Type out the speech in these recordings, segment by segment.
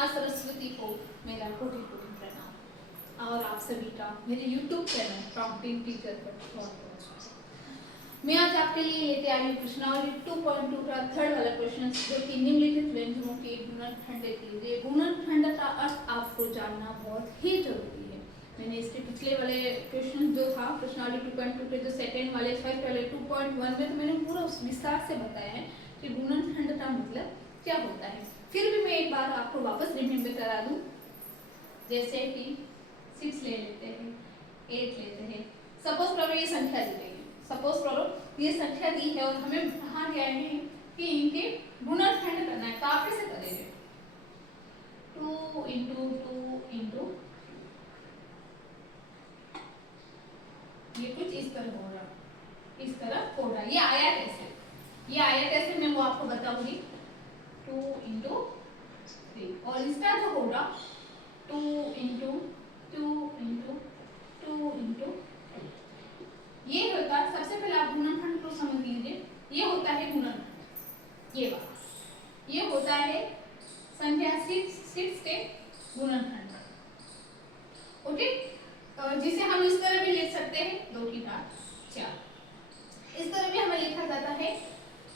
माँ सरस्वती को मेरा कोटि कोटि प्रणाम और आप सभी का मेरे YouTube चैनल प्रॉम्प्टिंग टीचर पर बहुत बहुत स्वागत। मैं आज आपके लिए लेके आई हूँ प्रश्नावली 2.2 का थर्ड वाला क्वेश्चन, जो कि निम्नलिखित व्यंजनों के गुणनखंड कीजिए। गुणनखंड का अर्थ आपको जानना बहुत ही जरूरी है। मैंने इसके पिछले वाले क्वेश्चन जो था प्रश्नावली 2.2 के जो सेकेंड वाले फर्स्ट वाले 2.1 में तो मैंने पूरा उस विस्तार से बताया है कि गुणनखंड का मतलब क्या होता है। फिर भी मैं एक बार आपको वापस रिमेम्बर करा दूं, जैसे कि 6 ले लेते हैं, 8 लेते हैं। सपोज करो ये संख्या दी गई है, सपोज करो ये संख्या दी है और हमें कहा गया है कि इनके गुणनखंड करना है। तो आप कैसे करेंगे? 2 इंटू 2 इंटू, ये कुछ इस तरह हो रहा, इस तरह हो रहा। ये आया कैसे, ये आया कैसे मैं वो आपको बताऊंगी। 2 इंटू 3 और इसका जो होगा 2 इंटू 2 इंटू 2 इंटू, ये होता है। सबसे पहले आप गुणनखंड को समझ लीजिए। ये होता है गुणनखंड, ये वाला ये होता है संख्या 6 के गुणनखंड। ओके, जिसे हम इस तरह भी लिख सकते हैं 2 की घात 4, इस तरह भी हमें लिखा जाता है।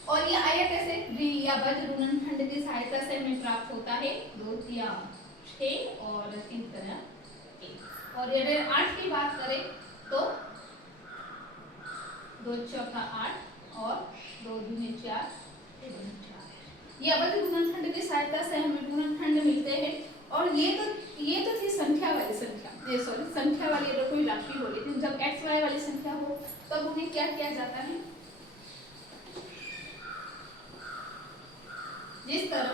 और ये आया कैसे? या बज गुणनखंड की सहायता से हमें प्राप्त होता है 2 या 6 और इस तरह 1। और अगर 8 की बात करें तो 2 चौका 8 और 2 दूनी 4, 4। ये अवध गुणनखंड की सहायता से हमें गुणनखंड मिलते हैं। और ये तो थी संख्या वाली संख्या, ये सॉरी संख्या वाली अगर कोई राशि हो, लेकिन जब x y वाली संख्या हो तब उन्हें क्या किया जाता है? जिस तरह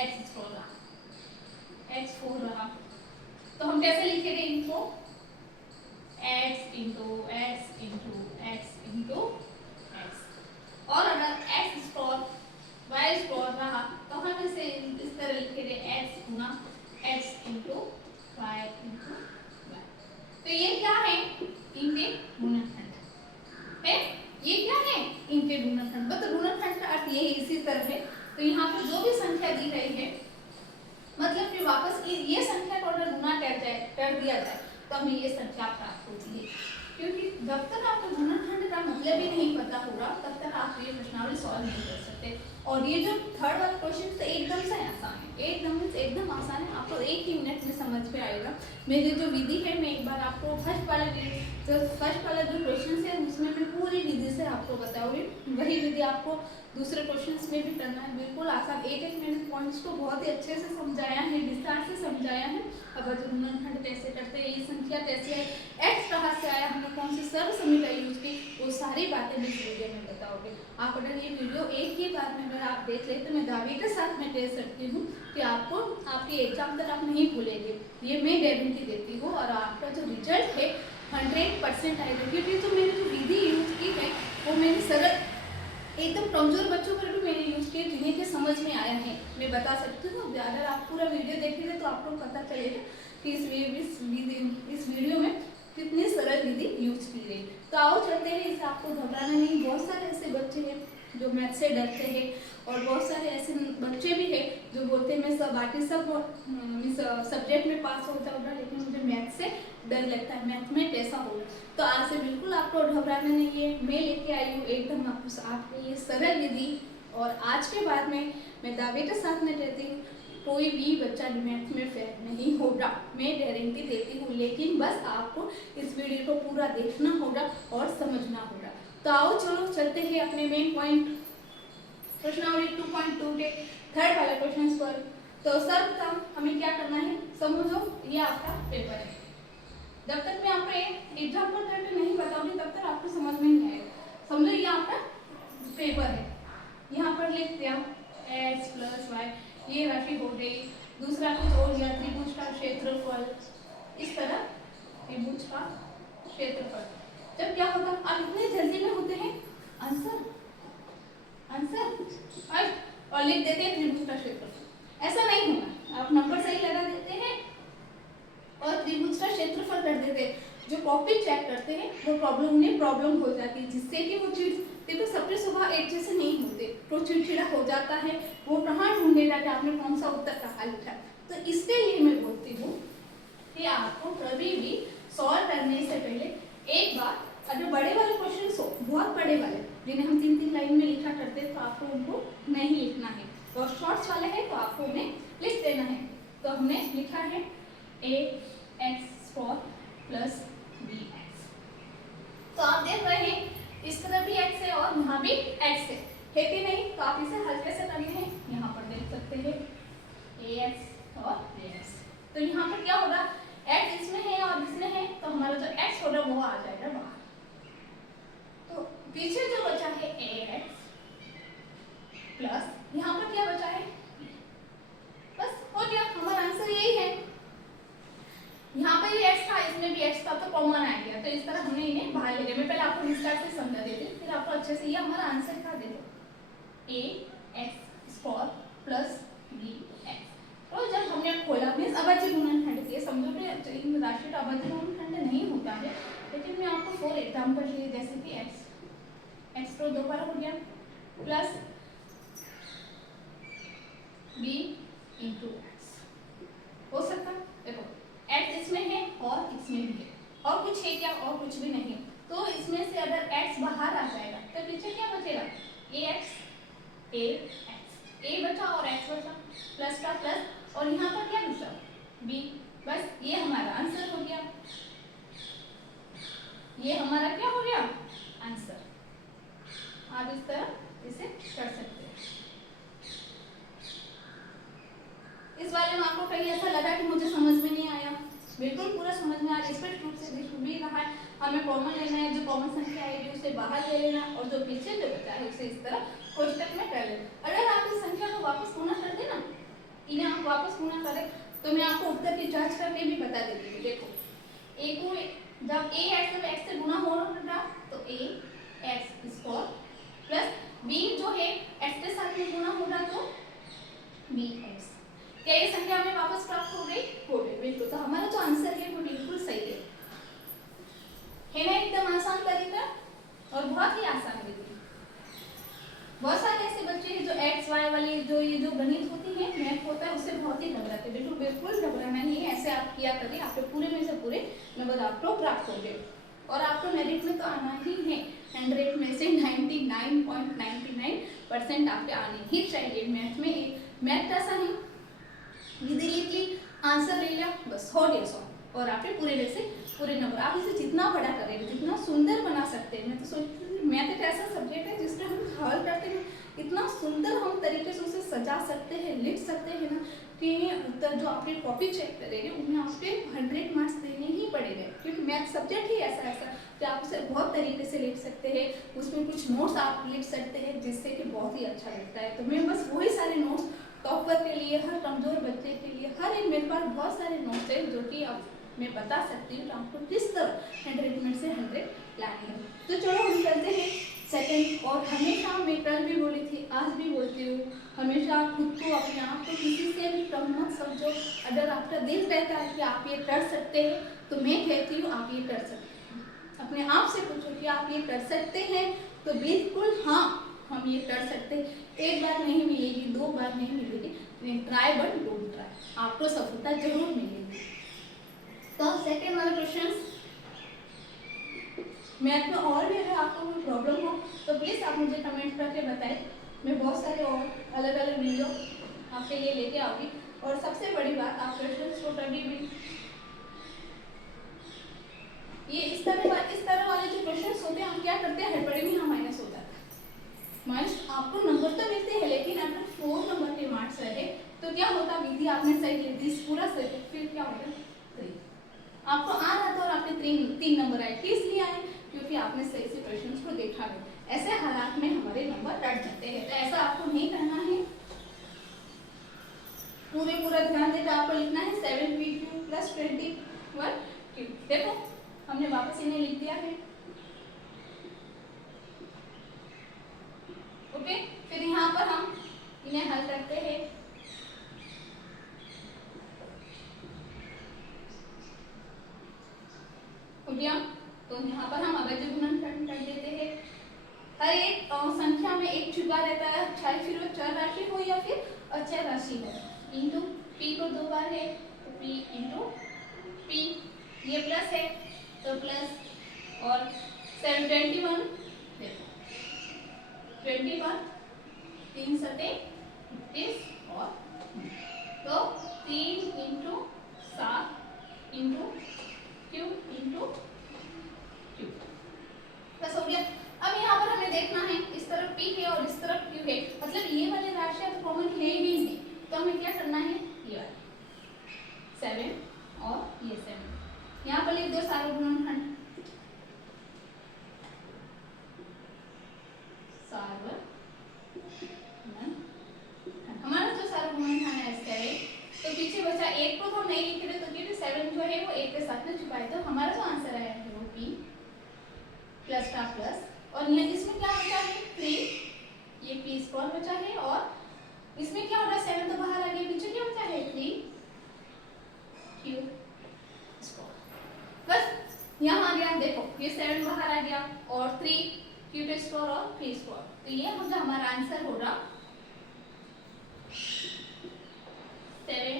x4 रहा तो हम कैसे लिखेंगे इनको? x into x into x into x। और अगर x स्क्वायर y स्क्वायर रहा तो हम इसे इस तरह लिखेंगे x गुना x into y into y। तो ये क्या है? इनके गुणनखंड है। ये क्या है? इनके गुणनखंड। मतलब गुणनखंड का अर्थ ये इसी तरह है। तो यहाँ पर जो भी संख्या दी गई है, मतलब कि वापस ये संख्या को अगर गुना कर दिया जाए तो हमें ये संख्या प्राप्त होती है। क्योंकि जब तक आपको गुणनखंड का मतलब ही नहीं पता होगा तब तक आप ये प्रश्नावली सॉल्व नहीं कर सकते। और ये जो थर्ड वाला क्वेश्चन तो एकदम से आसान है, एकदम आसान है। आपको एक ही मिनट में समझ में आएगा। मेरी जो विधि है मैं एक बार आपको फर्स्ट वाला जो क्वेश्चन है उसमें मैं पूरी विधि से आपको बताऊंगी। वही विधि आपको दूसरे क्वेश्चंस में भी करना है। बिल्कुल आसान, एक मैंने पॉइंट्स को बहुत ही अच्छे से समझाया है, विस्तार से समझाया है। अब गुणनखंड कैसे करते हैं, ये संख्या कैसे है, x कहाँ से आया, हमने कौन सी सर्व समीकरण यूज की, वो सारी बातें मैं इस वीडियो में बताओगे। आप अगर ये वीडियो एक ही बार में अगर आप देख लेते तो मैं दावे के साथ मैं कह सकती हूँ कि आपको आपके एग्जाम तक आप नहीं भूलेंगे, ये मैं गारंटी देती हूँ। और आपका जो रिजल्ट है 100% आएगा। क्योंकि जो मैंने जो विधि यूज की है वो मैंने सरल एकदम कमजोर बच्चों पर भी मैंने यूज किए, जिन्हें के समझ में आया है मैं बता सकती हूँ। अगर आप पूरा वीडियो देखेंगे तो आपको पता चलेगा कि इस वीडियो में कितनी सरल विधि यूज की गई। तो आओ चलते हैं, इसे आपको घबराना नहीं। बहुत सारे ऐसे बच्चे हैं जो मैथ से डरते हैं और बहुत सारे ऐसे बच्चे भी हैं जो बोलते हैं मैं बाकी सब सब्जेक्ट में पास होता होगा लेकिन मुझे मैथ से डर लगता है, मैथ में कैसा होगा। तो आज से बिल्कुल आपको घबराना नहीं है। मैं लेके आई हूँ एकदम आपके लिए सरल विधि। और आज के बाद में मैं दावे के साथ में कहती हूँ कोई भी बच्चा मैथ में फेल नहीं होगा, मैं गारंटी देती हूँ। लेकिन बस आपको इस वीडियो को पूरा देखना होगा और समझना होगा। तो आओ चलो चलते हैं अपने मेन पॉइंट प्रश्नावली 2.2 के थर्ड वाला क्वेश्चन पर। तो सर्वप्रथम हमें क्या करना है, समझो ये आपका पेपर है। जब तक मैं आपको एग्जाम्पल करके नहीं बताऊंगी तब तक आपको समझ में नहीं आएगा। समझो ये आपका पेपर है, यहाँ पर लिख दिया x प्लस वाई, ये राशि हो गई। दूसरा कुछ और या त्रिभुज का क्षेत्रफल, इस तरह त्रिभुज का क्षेत्रफल। जब क्या होगा, आप इतने जल्दी में होते हैं आंसर और लिख देते हैं त्रिभुज का क्षेत्रफल। ऐसा नहीं होगा, आप नंबर सही लगा देते हैं और त्रिभुज का क्षेत्रफल कर देते हैं। जो कॉपी चेक करते हैं वो प्रॉब्लम हो जाती है, जिससे कि वो चीज देखो सबके स्वभाव एक जैसे नहीं होते। तो चिड़चिड़ा हो जाता है, वो कहाँ ढूंढेगा कि आपने कौन सा उत्तर कहाँ लिखा है। तो इसके लिए मैं बोलती हूँ कि आपको कभी भी सॉल्व करने से पहले एक बार अगर बड़े वाले क्वेश्चन हो, बहुत बड़े वाले जिन्हें हम 3-3 लाइन में लिखा करते हैं, तो आपको उनको नहीं लिखना है, और शॉर्ट्स वाले हैं तो आपको उन्हें लिख देना है। तो हमने लिखा है ax² प्लस bx। तो आप देख रहे हैं इस तरफ भी x है और यहाँ भी x है कि नहीं? तो आप इसे हल्के से करने हैं, यहाँ पर देख सकते हैं ax और bx। तो यहाँ पर क्या होगा, x इसमें है और इसमें है, तो हमारा जो x होगा वो आ जाएगा बाहर। तो पीछे जो बचा है ax प्लस यहाँ पर क्या बचा है, बस हो गया, हमारा आंसर यही है। यहाँ पर ये x था, इसमें भी x था, तो कॉमन आ गया, तो इस तरह हमने इन्हें बाहर ले लिया। मैं पहले आपको विस्तार से समझा देती हूँ, फिर आपको अच्छे से ये हमारा आंसर क्या दे दो, ax² प्लस bx। तो जब हमने खोला मीन्स अभाज्य गुणनखंड के, समझो कि राशि का अभाज्य गुणनखंड नहीं होता है, लेकिन मैं आपको 4 एग्जाम्पल दिए, जैसे कि x तो 2 बार हो गया प्लस b इंटू x हो सकता है। देखो x इसमें है और इसमें भी है, और कुछ है क्या, और कुछ भी नहीं। तो इसमें से अगर x बाहर आ जाएगा तो पीछे क्या बचेगा, a बचा और x बचा, प्लस का प्लस, और यहाँ पर क्या बचा b, बस ये हमारा आंसर हो गया। ये हमारा क्या हो गया आंसर। आप इस तरह इसे कर सकते हैं। इस वाले में आपको कहीं ऐसा लगा कि मुझे समझ में नहीं आया, बिल्कुल पूरा समझ में आ रहा है। स्पष्ट रूप से भी कहा है हमें कॉमन लेना है, जो कॉमन संख्या आएगी उसे बाहर ले लेना, और जो पीछे जो बचा है उसे इस तरह कोष्टक में कर लेना। अगर आप इस संख्या को वापस गुणा कर देना, इन्हें आप वापस गुणा करें, तो मैं आपको उत्तर की जांच करके भी बता देती हूँ। देखो a को जब x से गुणा हो रहा तो ax² प्लस b जो है x के साथ में गुणा हो रहा तो bx। क्या ये संख्या हमें वापस प्राप्त हो गई? हो गई, बिल्कुल। तो हमारा जो आंसर है वो बिल्कुल सही है ना? एकदम आसान तरीका और बहुत ही आसान विधि। बहुत सारे ऐसे बच्चे हैं जो एक्स वाई वाली जो ये जो गणित होती है, मैथ होता है, उससे बहुत ही घबराते हैं। बिल्कुल घबराना नहीं है, ऐसे आप किया करिए, आपके पूरे में से पूरे नंबर आपको प्राप्त हो गए। और आपको मेरिट में तो आना ही है, 100 में से 99.99% आपके आने ही चाहिए। मैथ में मैथ कैसा है, विधि लिख ली, आंसर ले लिया, बस हो गया सॉल्व, और आपके पूरे में से पूरे नंबर। आप इसे जितना बड़ा करेंगे, जितना सुंदर बना सकते हैं। मैं तो सोचती हूँ मैथ एक ऐसा सब्जेक्ट है जिसमें हम हल करते हैं, इतना सुंदर हम तरीके से उसे सजा सकते हैं, लिख सकते हैं ना, कि उत्तर जो आपकी कॉपी चेक करेंगे उनमें आपके 100 मार्क्स देने ही पड़ेंगे। क्योंकि मैथ सब्जेक्ट ही ऐसा कि आप उसे बहुत तरीके से लिख सकते हैं, उसमें कुछ नोट्स आप लिख सकते हैं जिससे कि बहुत ही अच्छा लगता है। तो मैं बस वही सारे नोट्स टॉपर के लिए, हर कमजोर बच्चे के लिए, हर एक मेरे पास बहुत सारे नोट्स हैं जो कि अब मैं बता सकती हूँ आपको किस तरह 100 में से 100 लानी है। तो चलो हम करते हैं सेकंड। और हमेशा मैं कल भी बोली थी, आज भी बोलती हूँ, हमेशा खुद को, अपने आप को किसी से भी कम मत समझो। अगर आपका दिल कहता है कि आप ये कर सकते हैं, तो मैं कहती हूँ आप ये कर सकते हैं। अपने आप से पूछो कि आप ये कर सकते हैं, तो बिल्कुल हाँ हम ये कर सकते हैं। एक बार नहीं मिलेगी, 2 बार नहीं मिलेगी, ट्राई बट डोंट ट्राई, आपको सफलता जरूर मिलेगी। तो सेकंड वाला क्वेश्चन, मैथ में और भी अगर आपको कोई प्रॉब्लम हो तो प्लीज़ आप मुझे कमेंट करके बताएं। मैं बहुत सारे और अलग अलग वीडियो आपके लिए लेके आऊँगी। और सबसे बड़ी बात, आप क्वेश्चन को कभी भी ये इस तरह वाले जो क्वेश्चन होते हैं, हम क्या करते हैं, हड़बड़ी में हम माइनस हो जाता है। माइनस आपको नंबर तो मिलते हैं, लेकिन अगर 4 नंबर के मार्क्स रहे तो क्या होता, विधि आपने सही की थी, पूरा सही, फिर क्या होता, सही आपको आ रहा था और आपने 3 नंबर आए, इसलिए आए क्योंकि आपने सही से क्वेश्चंस को देखा नहीं। ऐसे हालात में हमारे नंबर कट जाते हैं, तो ऐसा आपको नहीं करना है। पूरा ध्यान देकर आपको लिखना है 7p³ + 21q। देखो हमने वापस इन्हें लिख दिया है। ओके, फिर यहाँ पर हम इन्हें हल करते हैं। हो गया, तो यहाँ पर हम अभाज्य गुणनखंड कर देते हैं। हर एक संख्या में एक चुका रहता है, चाहे फिर वो चर राशि हो या फिर अचर राशि हो, इंटू पी को 2 बार है तो पी इंटू पी, ये प्लस है तो प्लस, और 721 देखो 21 3 सते 31 और तो 3 into 7 into Q into Q बस हो गया। अब यहाँ पर हमें देखना है इस तरफ p है और इस तरफ q है, मतलब ये वाली राशियां तो कॉमन है ही नहीं, तो हमें क्या करना है, ये वाला 7 और ये 7 यहाँ पर लिख दो सारे गुणनखंड, हमारा जो सारा गुणनखंड है 7, तो पीछे बचा 1 को तो नहीं लिख रहे, तो क्योंकि 7 जो है वो 1 के साथ में छुपाए, तो हमारा जो आंसर आया है वो p प्लस का प्लस, और ये इसमें क्या बचा है 3, ये p स्क्वायर बचा है, और इसमें क्या होगा 7 तो बाहर आ गया, पीछे क्या बचा है 3 q स्क्वायर, बस यहाँ आ गया, देखो ये 7 बाहर आ गया और 3 q स्क्वायर और p स्क्वायर, तो ये मतलब हमारा आंसर होगा 7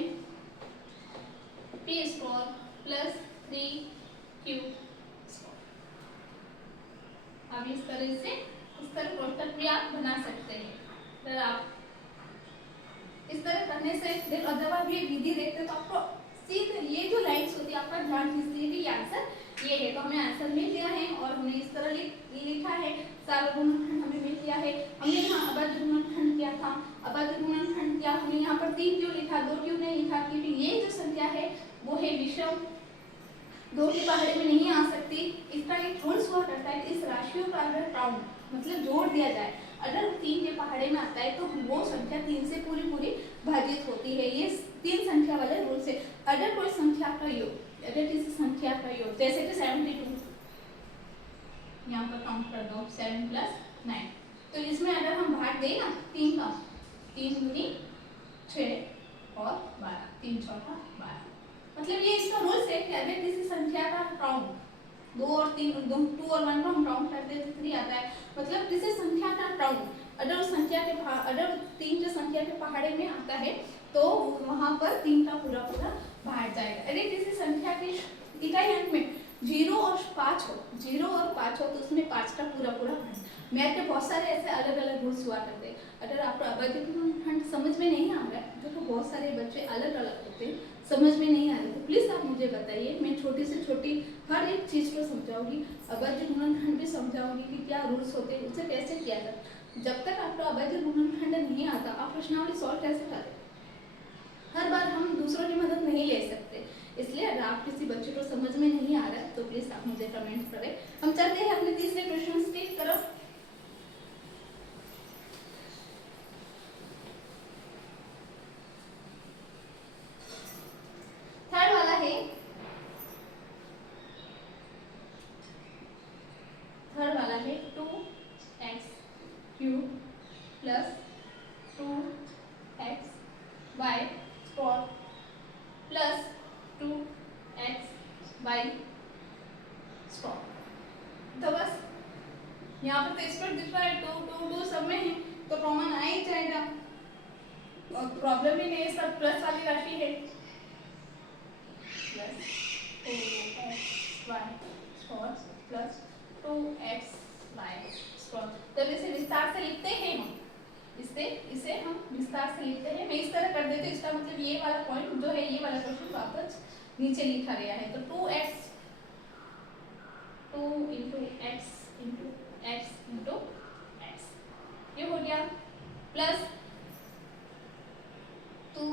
p square plus 3 q square. अब इस तरह से इस तरह कोष्ठक भी आप बना सकते हैं, फिर आप इस तरह करने से देखो, जब आप ये विधि देखते हैं तो आपको सीधे ये जो लाइन्स होती है आपका ध्यान खींचती है कि आंसर ये है, तो हमें आंसर मिल गया है और हमने इस तरह लिखा है, सारा गुणनखंड हमें मिल गया है। हमने यहाँ अभाज्य गुणनखंड किया था, अभाज्य गुणनखंड किया, हमने यहाँ पर 3 क्यों लिखा, 2 क्यों नहीं लिखा, क्योंकि ये जो संख्या है वो है विषम, 2 के पहाड़े में नहीं आ सकती, इसका एक रूल्स हुआ करता है, इस राशियों का अगर राउंड मतलब जोड़ दिया जाए, अगर 3 के पहाड़े में आता है तो वो संख्या 3 से पूरी पूरी भाजित होती है, ये 3 संख्या वाले रूल से। अगर कोई संख्या का योग, अगर किसी संख्या का योग जैसे कि 72, यहाँ पर काउंट कर दो 7 प्लस 9, तो इसमें अगर हम भाग दें ना 3 का, 3 दूनी 6 और 12, 3 चौका 12, मतलब ये इसका रूल्स है कि अगर किसी संख्या का काउंट 2 और 3, 2 और 1 को हम काउंट करते हैं तो 3 आता है, मतलब किसी संख्या का काउंट अगर उस संख्या के अगर 3 जो संख्या के पहाड़े में आता है तो वहां पर 3 का पूरा पूरा बाहर जाएगा। अगर किसी संख्या के इकाई अंक में 0 और 5 हो, 0 और 5 हो तो उसमें 5 का पूरा पूरा भाग। मैथ के बहुत सारे ऐसे अलग अलग रूल्स हुआ करते हैं, अगर आपको अभाज्य गुणनखंड समझ में नहीं आ रहा है, जो तो बहुत सारे बच्चे अलग अलग होते हैं समझ में नहीं आ रहे, तो प्लीज़ आप मुझे बताइए, मैं छोटी से छोटी हर एक चीज़ को समझाऊंगी, अभाज्य गुणनखंड भी समझाऊंगी कि क्या रूल्स होते हैं, उसे कैसे किया जाए। जब तक आपको अभाज्य गुणनखंड नहीं आता आप प्रश्नावली सॉल्व कैसे करें, हर बार हम दूसरों की मदद नहीं ले सकते, इसलिए अगर आप किसी बच्चे को समझ में नहीं आ रहा है तो प्लीज़ आप मुझे कमेंट करें। हम चलते हैं अपने तीसरे प्रश्न की तरफ। थर्ड वाला है, थर्ड वाला है 2x cube plus 2x y square plus 2x y square, तो बस यहाँ पर तो स्क्वायर दिख रहा है, 2 2 2 सब में है तो कॉमन आ ही जाएगा, और प्रॉब्लम ही नहीं है, सब प्लस वाली राशि है, plus 2x y square plus 2x y square. जब इसे विस्तार से लिखते हैं हम, इसे हम विस्तार से लिखते हैं, मैं इस तरह कर देती हूँ, इसका मतलब ये वाला पॉइंट जो है ये वाला क्वेश्चन वापस नीचे लिखा गया है, तो 2x 2 into X into X into X ये हो गया, plus 2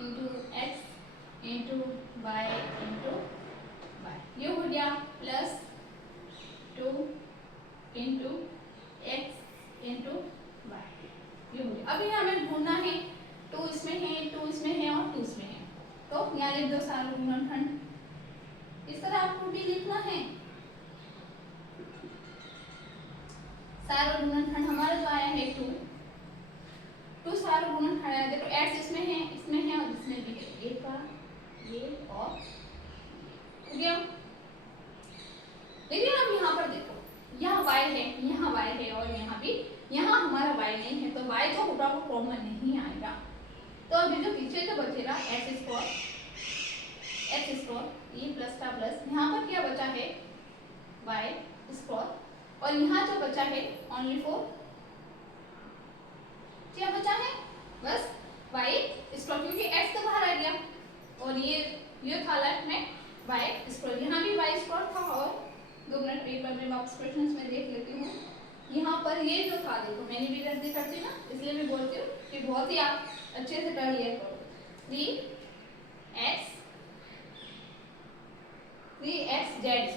into X into Y into Y ये हो गया, plus 2 into X into Y ये हो गया। अभी हमें ढूंढना है 2 इसमें है, 2 इसमें है और 2 इसमें है, तो यहाँ लिख दो सारा गुणनखंड, इस तरह आपको भी लिखना है। सारा गुणनखंड हमारा जो आया है 2 सारा गुणनखंड आया, देखो x इसमें है और इसमें भी है, ये का ये और हो गया। लेकिन अब यहाँ पर देखो, यहाँ y है, यहाँ y है और यहाँ भी, यहाँ हमारा y नहीं है, छोटा वो कॉमन नहीं आएगा। तो अभी जो पीछे तो बचेगा एक्स स्क्वायर ये प्लस का प्लस, यहाँ पर क्या बचा है वाई स्क्वायर, और यहाँ जो बचा है ओनली फॉर क्या बचा है बस वाई स्क्वायर, क्योंकि एक्स तो बाहर आ गया और ये था लेफ्ट में वाई स्क्वायर, यहाँ भी वाई स्क्वायर था। और 2 मिनट पेपर में वापस क्वेश्चंस में देख लेती हूँ। यहाँ पर ये जो था देखो मैंने भी गलती करती ना, इसलिए मैं बोलती हूँ कि बहुत ही आप अच्छे से कर लिया करो। 3x Z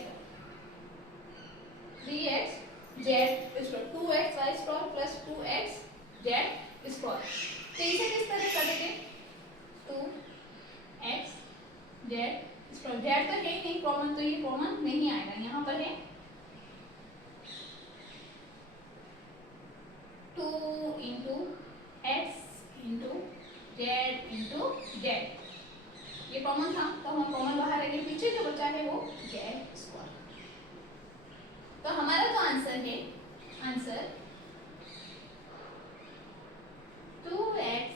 square 2x Y square plus 2x Z square. तो इसे किस तरह करेंगे 2x जेड स्क्वायर, जेड तो है ही नहीं कॉमन, तो ये कॉमन नहीं आएगा, यहाँ पर है 2 इंटू एक्स इंटू जेड, ये कॉमन था तो हम कॉमन बाहर आएंगे, पीछे जो बचा है वो जेड स्क्वायर। तो हमारा जो आंसर है answer 2x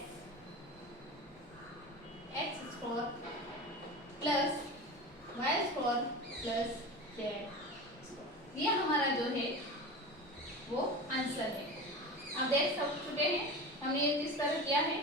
square plus Y square plus Z square, ये हमारा जो है वो आंसर है। आप देख चुके हैं हमने ये किस तरह किया है,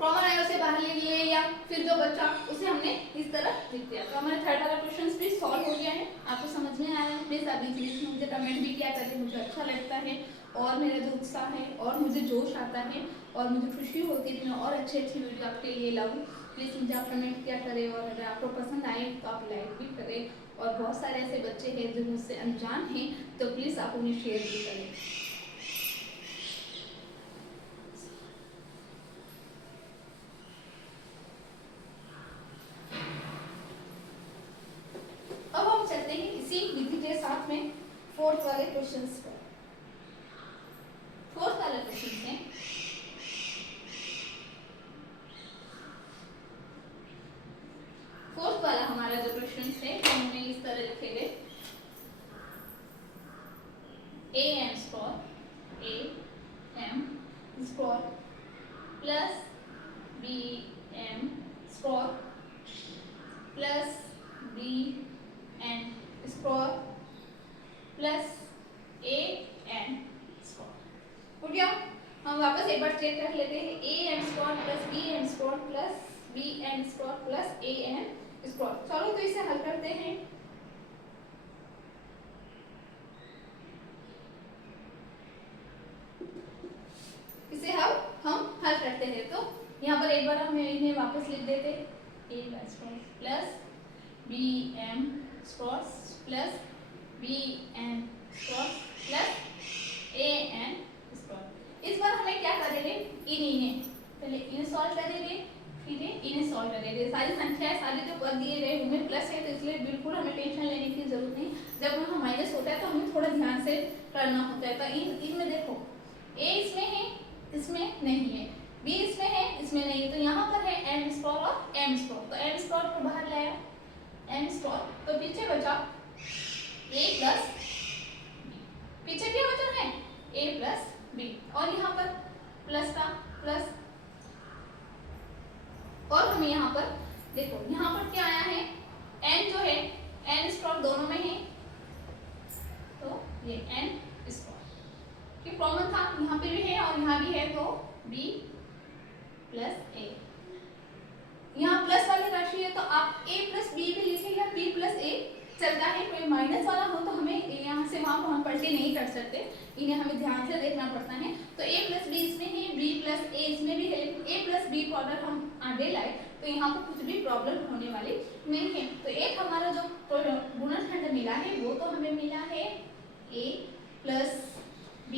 कॉमन आया उसे बाहर ले लिए या फिर जो बचा उसे हमने इस तरह लिख दिया। तो हमारा थर्ड वाला क्वेश्चन भी सॉल्व हो गया है। आपको समझ में आया प्लीज आप बीच में मुझे कमेंट भी किया करके, मुझे अच्छा लगता है और मेरा जो उत्साह है और मुझे जोश आता है और मुझे खुशी होती है कि मैं और अच्छी वीडियो आपके लिए लाऊं। प्लीज़ मुझे आप कमेंट किया करें और अगर आपको पसंद आए तो आप लाइक भी करें। और बहुत सारे ऐसे बच्चे हैं जो मुझसे अनजान हैं तो प्लीज़ आप उन्हें शेयर भी करें। अब हम चलते हैं इसी विधि के साथ में फोर्थ वाले क्वेश्चंस पर। फोर्थ वाला क्वेश्चन है फोर्थ वाला हमारा जो क्वेश्चन है हमने इस तरह लिखे गए am square plus bm square plus bn square plus an square. हो गया, हम वापस एक बार चेक कर लेते हैं am square plus bm square plus bn square plus an square. चलो तो इसे हल करते हैं। इसे हम हल करते हैं तो यहाँ पर एक बार हम इन्हें वापस लिख देते a square plus bm square plus bn square plus an square. इस बार हमें क्या करेंगे इन्हें पहले इन्हें सॉल्व करेंगे फिर इन्हें सॉल्व करेंगे। सारी संख्याएं सारे जो कर दिए गए उनमें प्लस है तो इसलिए बिल्कुल हमें टेंशन लेने की जरूरत नहीं। जब वहाँ माइनस होता है तो हमें थोड़ा ध्यान से करना होता है। तो इनमें देखो a इसमें है इसमें नहीं है, b इसमें है इसमें नहीं है, तो यहाँ पर है m स्क्वायर और m स्क्वायर, तो m स्क्वायर को बाहर लाया m स्क्वायर, तो पीछे बचा a प्लस पीछे क्या बचा है a प्लस b, और यहाँ पर प्लस का प्लस, और हमें यहाँ पर देखो यहाँ पर क्या आया है n जो है n स्क्वायर दोनों में है तो ये n स्क्वायर कि कॉमन था यहाँ पे भी है और यहाँ भी है तो b प्लस a। यहाँ प्लस वाली राशि है तो आप a प्लस b भी लिखें या b प्लस a चलता है। कोई माइनस वाला हो तो हमें यहाँ से वहाँ को हम पलटी नहीं कर सकते, इन्हें हमें ध्यान से देखना पड़ता है। तो a प्लस b इसमें है b प्लस a इसमें भी है, लेकिन a प्लस b को अगर हम आगे लाए तो यहाँ पर कुछ भी प्रॉब्लम होने वाली नहीं है। तो एक हमारा जो गुणनखंड मिला है वो तो हमें मिला है a प्लस b,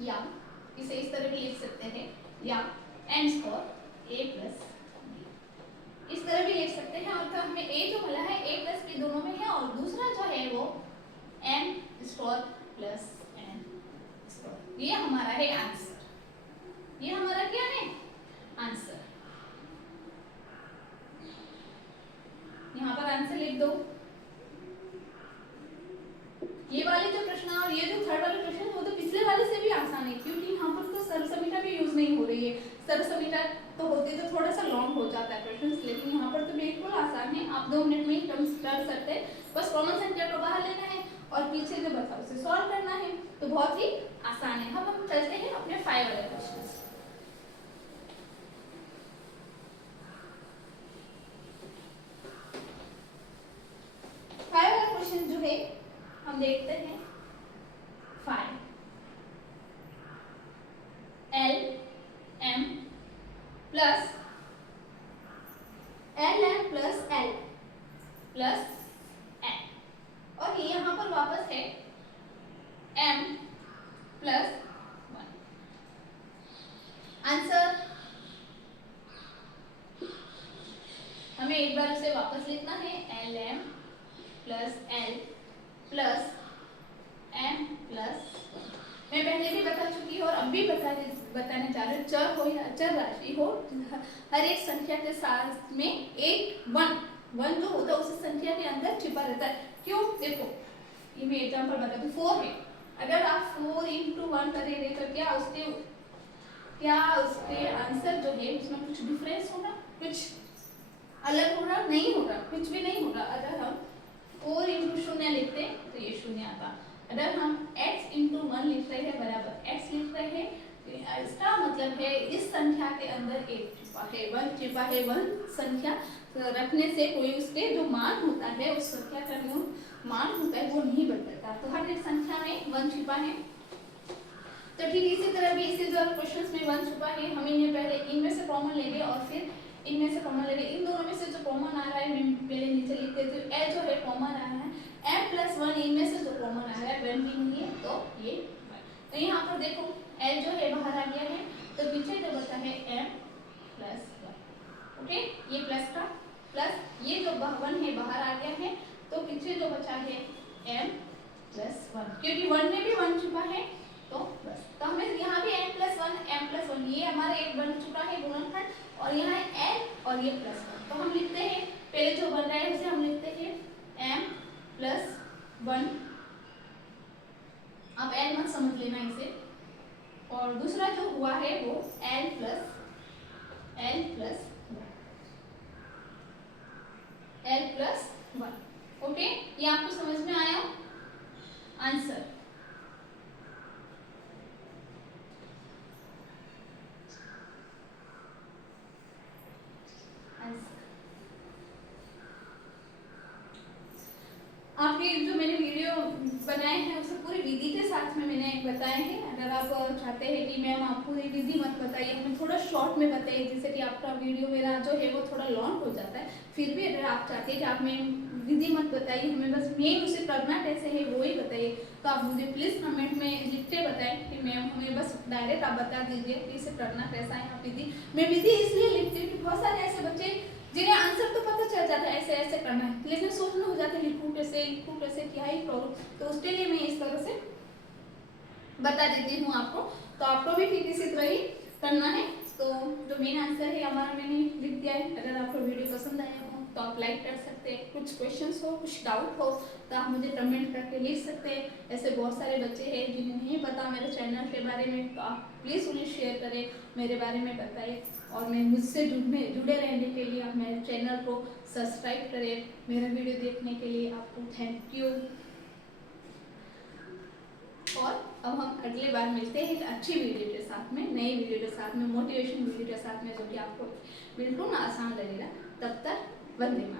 या इसे इस तरह भी लिख सकते हैं या n square a plus b, इस तरह भी लिख सकते हैं। और तो हमें a जो मिला है a प्लस b दोनों में है और दूसरा जो है वो n square plus n square, ये हमारा है आंसर। ये हमारा क्या है आंसर। यहाँ पर आंसर लिख दो। ये वाले जो प्रश्न और ये जो थर्ड वाले प्रश्न वो तो पिछले वाले से भी आसान आसान है क्योंकि यहाँ पर तो सर्वसमीटा भी यूज नहीं हो रही है। सर्वसमीटा तो होती तो थोड़ा सा लॉन्ग हो जाता है क्वेश्चन, लेकिन यहाँ पर तो बिल्कुल आसान है, आप 2 मिनट में ही टर्म्स कर सकते हैं। बस कॉमन संख्या को बाहर लेना है और पीछे जो बचा उसे सॉल्व करना है, तो बहुत ही आसान है। अब हम चलते हैं अपने 5 वाले क्वेश्चन। 5 वाला क्वेश्चन जो है हम देखते हैं। 5 L M plus L M plus L plus N, और ये यहाँ पर वापस है M प्लस 1। आंसर हमें एक बार उसे वापस लिखना है, L M plus L plus M plus 1। मैं पहले भी बता चुकी हूँ और अब भी बताने जा रही हूँ, चर हो या अचर राशि हो, हर एक संख्या के साथ में एक वन जो होता है उस संख्या के अंदर छिपा रहता है। क्यों? देखो ये मैं एग्जांपल बताती हूँ। 4 है, अगर आप 4 into 1 करेंगे तो क्या उसके आंसर जो है उसमें कुछ डिफरेंस होगा, कुछ अलग होगा? नहीं होगा, कुछ भी नहीं होगा। अगर हम 4 into 0 लिखते तो ये 0 आता। अगर हम x into 1 लिख रहे हैं बराबर x लिख रहे हैं, तो इसका मतलब है इस संख्या के अंदर एक छिपा है, 1 छिपा है। 1 संख्या रखने से कोई उसके जो मान होता है, उस संख्या का जो मान होता है वो नहीं बदलता। तो हर एक संख्या में 1 छिपा है। तो ठीक इसी तरह भी इसी जो क्वेश्चंस में 1 छिपा है, हम इन्हें पहले इनमें से कॉमन लेंगे और फिर इनमें से कॉमन लेंगे। इन दोनों में से जो कॉमन आ रहा है मैं पहले नीचे लिख देती हूँ। a जो है कॉमन आ रहा है, m प्लस 1 इनमें से जो कॉमन आ रहा है 1 भी नहीं है, तो ये 1। तो यहाँ पर देखो l जो है बाहर आ गया है, तो पीछे जो बचा है m प्लस 1। ओके, ये प्लस का प्लस ये जो 1 है बाहर आ गया है, तो पीछे जो बचा है m प्लस 1, क्योंकि 1 में भी 1 छुपा है तो प्लस। तो हमें यहाँ भी m प्लस 1 ये हमारे एक बन चुका है गुणनखंड, और यहाँ है n और ये प्लस 1। तो हम लिखते हैं पहले जो बन रहा है उसे हम लिखते हैं m प्लस 1। अब n मत समझ लेना इसे, और दूसरा जो हुआ है वो l प्लस 1। ओके, ये आपको समझ में आया? आंसर आपके जो मैंने वीडियो बनाए हैं उसे पूरी विधि के साथ में मैंने बताए हैं। अगर आप चाहते हैं कि मैम आप पूरी विधि मत बताइए, हमें थोड़ा शॉर्ट में बताइए, जिससे कि आपका वीडियो मेरा जो है वो थोड़ा लॉन्ग हो जाता है। फिर भी अगर आप चाहते हैं कि आप मैम विधि मत बताइए, हमें बस मेन उसे करना कैसे है वो ही बताइए, तो आप मुझे प्लीज़ कमेंट में लिख के बताएं कि मैम हमें बस डायरेक्ट आप बता दीजिए कि इसे करना कैसा है आप विधि। मैं विधि इसलिए लिखती हूँ कि बहुत सारे ऐसे बच्चे जिन्हें आंसर तो पता चल जाता है ऐसे ऐसे करना है, लेकिन सोचना हो जाता है लिखूं कैसे क्या ही करूं, तो उसके लिए मैं इस तरह से बता देती हूँ आपको। तो आपको भी ठीक इसी तरह ही करना है। तो जो मेन आंसर है हमारा मैंने लिख दिया है। अगर आपको वीडियो पसंद आया हो तो आप लाइक कर सकते हैं, कुछ क्वेश्चंस हो, कुछ डाउट हो तो आप मुझे कमेंट करके लिख सकते हैं। ऐसे बहुत सारे बच्चे हैं जिन्हें नहीं पता मेरे चैनल के बारे में, तो आप प्लीज़ उन्हें शेयर करें, मेरे बारे में बताइए, और मैं मुझसे जुड़े रहने के लिए आप मेरे चैनल को सब्सक्राइब करें। मेरा वीडियो देखने के लिए आपको थैंक यू। और अब हम अगले बार मिलते हैं एक अच्छी वीडियो के साथ में, नई वीडियो के साथ में, मोटिवेशन वीडियो के साथ में, जो कि आपको बिल्कुल आसान लगेगा। तब तक वंदे मातरम।